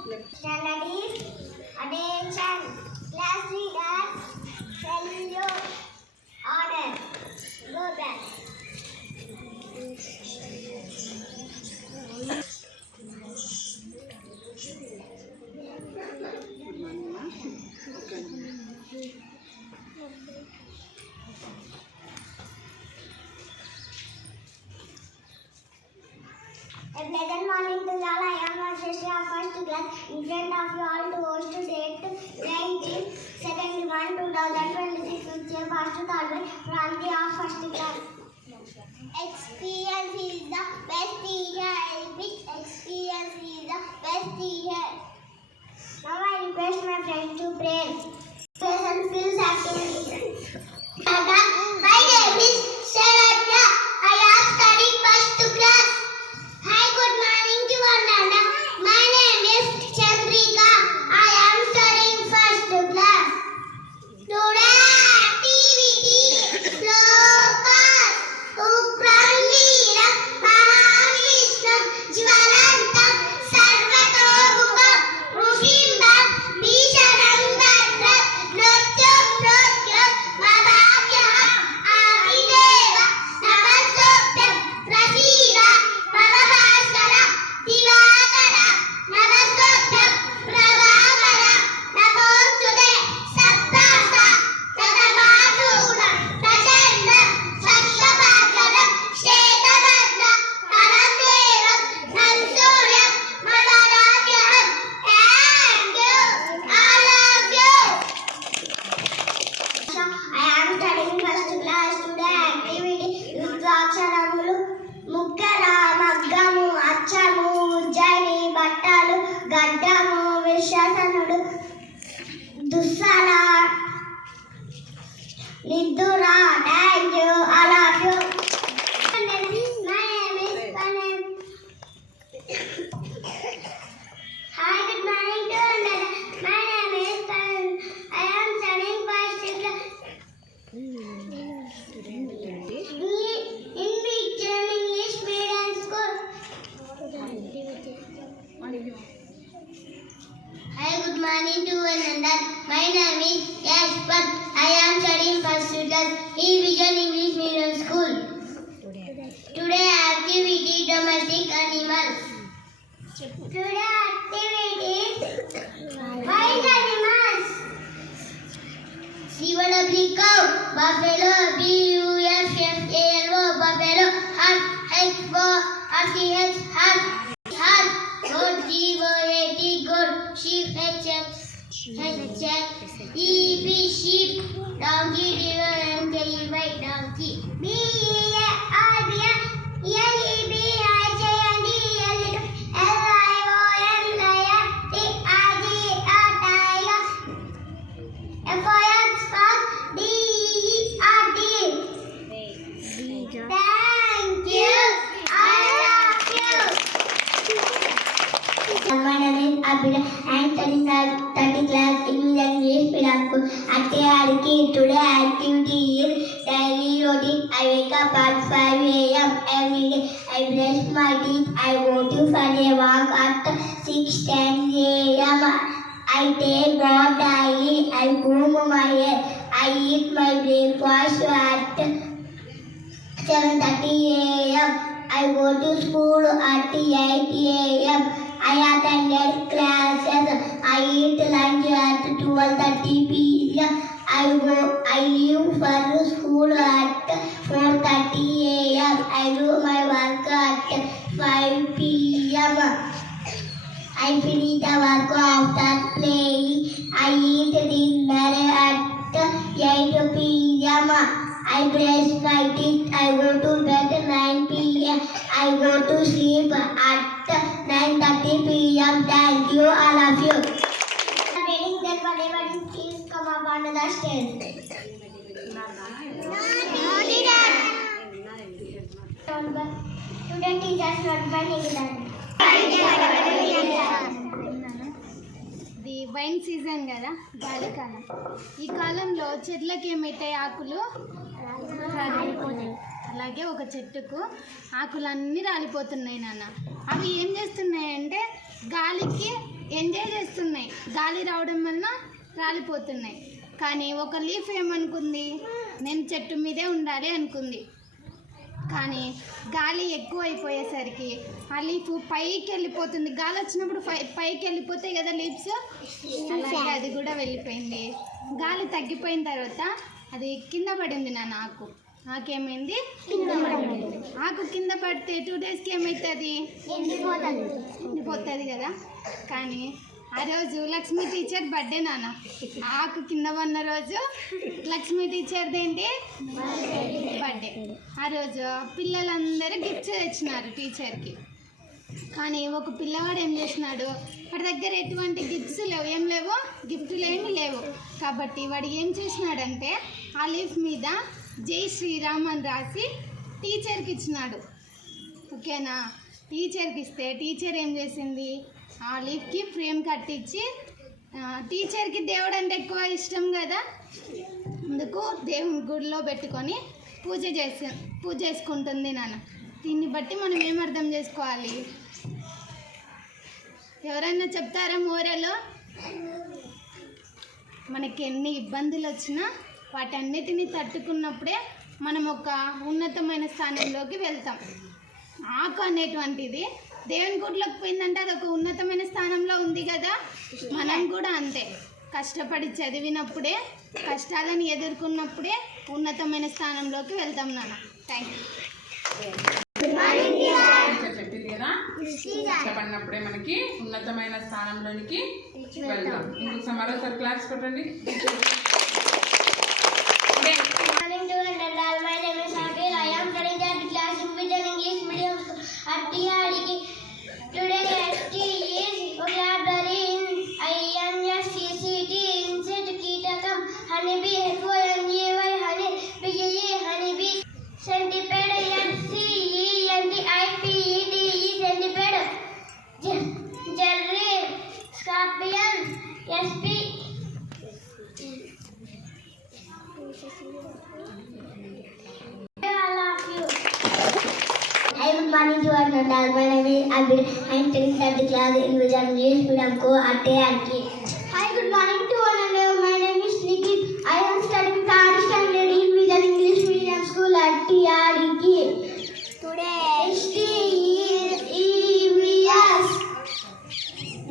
Studies, attention, class leader, salute, order, go back. A pleasant morning to all. I am Vashishri of first class in front of you all to host date 19/2/2026 with your first third from the of first class. Experience is the best teacher. Experience is the best teacher. Now I request my friends to pray. Present skills activities. My name is Sharatya. I am studying first class. Hi, good morning to one. My name is Chandrika. I am studying first class. Today activity Slokas Uprameeram Mahavishnu Jwalantam Sarvatobhukam Rushimam Bisharam Bhadram Nrutyam Nrutyam Madhavyam Adideva Namastotyam Prasida Namaskara Divakara Namastotyam Pravakara Namostude Sattasa Satamaduna Prachanda Sakshapakara Shetabhadra Karandevam Nansuryam Madaravyam. Thank you, all of you. I am studying first class. Today activity రుద్రాక్షరములు ముక్కర మగ్గము అచ్చము ఉజ్జయిని బట్టలు గడ్డము విశ్వసనుడు దుస్సల నిద్దుర. Thank you, all of you. Hi, good morning to another. My name is Karan. I am studying first class. In Victor English Medium School. Hi, good morning to another. My name is Yashpat. I am studying first class in Vision English Medium School. Today activity domestic animals. Today activity wild animals. CWW cow, buffalo, BUFFALO buffalo, horse, HORSEH horse, goat, GOAT goat, sheep, EB sheep, donkey, DONKEY donkey, BEARBA ELEB IJND LION lion, TIGER tiger, FOX fox, DEER deer. Thank you, all of you. My name is Abhida. I am studying third class in English Medium School. Today activity is daily routine. I wake up at 5 a.m. every day. I brush my teeth. I go to for a walk at 6:10 a.m. I take bath daily. I comb my hair. I eat my breakfast at 7:30 a.m. I go to school at 8 a.m. I attended classes. I eat lunch at 12:30 p.m. I leave for school at 4:30 a.m. I do my work at 5 p.m. I finish the work after playing. I eat dinner at 8 p.m. I brush my teeth. I go to bed at 9 p.m. I go to sleep at 9:30 p.m. Thank you, all of you. Reading that whatever is, please come up on the stage. Today teachers not burning that. ఇది wine season కదా, గాలికాలం. ఈ కాలంలో చెట్లకి ఏమైతాయి, ఆకులు రాలిపోతాయి. అలాగే ఒక చెట్టుకు ఆకులన్నీ రాలిపోతున్నాయి నాన్న. అవి ఏం చేస్తున్నాయంటే గాలికి ఎంజాయ్ చేస్తున్నాయి, గాలి రావడం వలన రాలిపోతున్నాయి. కానీ ఒక లీఫ్ ఏమనుకుంది, నేను చెట్టు మీదే ఉండాలి అనుకుంది. కానీ గాలి ఎక్కువ అయిపోయేసరికి ఆ లీఫ్ పైకి వెళ్ళిపోతుంది. గాలి వచ్చినప్పుడు పైకి వెళ్ళిపోతాయి కదా లీవ్స్, అలాగే అది కూడా వెళ్ళిపోయింది. గాలి తగ్గిపోయిన తర్వాత అది కింద పడింది. నా ఆకేమైంది, ఆకు కింద పడితే 2 డేస్కి ఏమవుతుంది, ఎండిపోతుంది కదా. కానీ ఆ రోజు లక్ష్మీ టీచర్ బర్త్డే నాన్న. ఆకు కింద ఉన్న రోజు లక్ష్మీ టీచర్ది ఏంటి, బర్త్డే. ఆ రోజు పిల్లలందరూ గిఫ్ట్స్ తెచ్చినారు టీచర్కి. కానీ ఒక పిల్లవాడు ఏం చేసినాడు, వాడి దగ్గర ఎటువంటి గిఫ్ట్స్ లేవు, ఏం లేవు, గిఫ్ట్లు ఏమీ లేవు. కాబట్టి వాడు ఏం చేసినాడంటే ఆ లీఫ్ మీద జై శ్రీరామ్ అని రాసి టీచర్కి ఇచ్చినాడు. ఓకేనా. టీచర్కి ఇస్తే టీచర్ ఏం చేసింది, ఆ లీఫ్కి ఫ్రేమ్ కట్టించి, టీచర్కి దేవుడు అంటే ఎక్కువ ఇష్టం కదా, అందుకు దేవుని గుడిలో పెట్టుకొని పూజ చేసుకుంటుంది నాన్న. దీన్ని బట్టి మనం ఏం అర్థం చేసుకోవాలి, ఎవరైనా చెప్తారా మోరలో? మనకి ఎన్ని ఇబ్బందులు వచ్చినా వాటన్నిటిని తట్టుకున్నప్పుడే మనం ఒక ఉన్నతమైన స్థానంలోకి వెళ్తాం. ఆకు అనేటువంటిది దేవుని గుడిలోకి పోయిందంటే అది ఒక ఉన్నతమైన స్థానంలో ఉంది కదా. మనం కూడా అంతే, కష్టపడి చదివినప్పుడే, కష్టాలను ఎదుర్కొన్నప్పుడే ఉన్నతమైన స్థానంలోకి వెళ్తాం నాన్న. Thank you. చెప్పింది కదా, కష్టపడినప్పుడే మనకి ఉన్నతమైన స్థానంలోనికి వెళ్తాం. ఇంకొకసారి మరోసారి క్లాస్ కొట్టండి. My name is Akhil. I am studying at class in Vision English Medium School at TRDK. Today ST is vocabulary in INSCCT insect Ketakam, honeybee, HONEY, honey, BE, honeybee, centipede, CENTIPEDE, centipede, jelly, scorpion, SP. Hi, good morning to our all. My name is Abid. I am studying third class in Vision English Medium School at TRK. Hi, good morning to all. My name is Nikit. I am studying third standard in Vision English Medium School at TRK. Today, ST is EVS.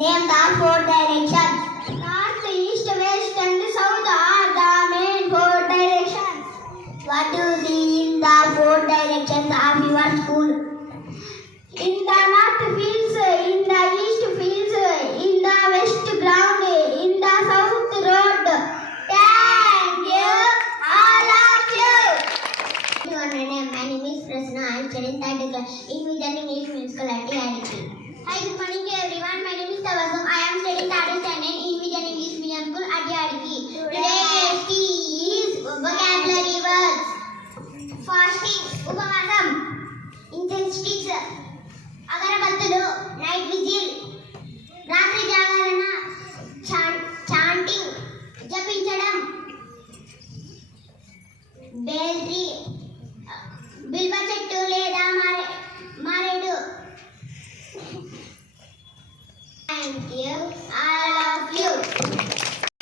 Name the 4 directions. North, East, West, and South are the main 4 directions. What do you see in the 4 directions of your school? In the north fields, in the east fields, in the west ground, in the south road. Thank you, all of you. My name is Prasna. I am studying third class in Vision English Medium School at TRK. Hi, good morning to everyone. My name is Tawasum. I am studying third standard in Vision English Medium School at TRK. Today ST is vocabulary words. Fasting, ఉపవాసం, intense sticks, అగరబత్తులు, night whistle, రాత్రి జాగరణ, chanting, జపించడం, bale tree, బిల్వ చెట్టు లేదా మారేడు. Thank you, all of you.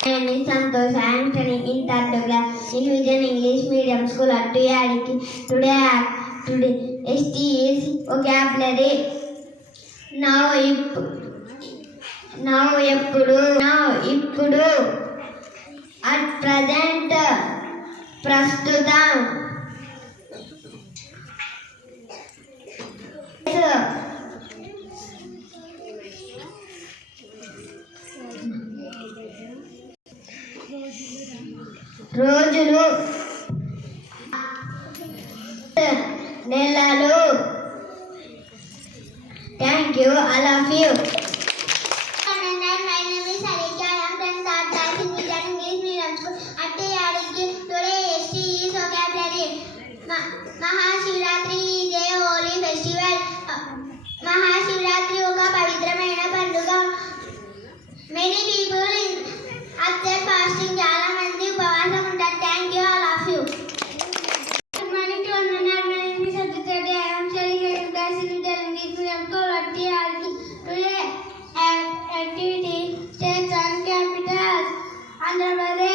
My name is Santosh. I am studying in third class in Vision English Medium School at TRK. Today ST is vocabulary. Now, ఇప్పుడు, at present, ప్రస్తుతం, రోజులు, నెలలు. Thank you, all of you. My name is Alika. I am from third class in Vision English Medium School at TRK. Today ST is vocabulary. Mahashivratri is a holy festival. Mahashivratri oka పవిత్రమైన పండుగ. Many people after fasting చాలా మంది ఉపవాసం ఉంటారు. Thank you, all of you. Good morning to all. My name is Aditya. I am studying in class in Vision English Medium School at TRK. Today Andhra Pradesh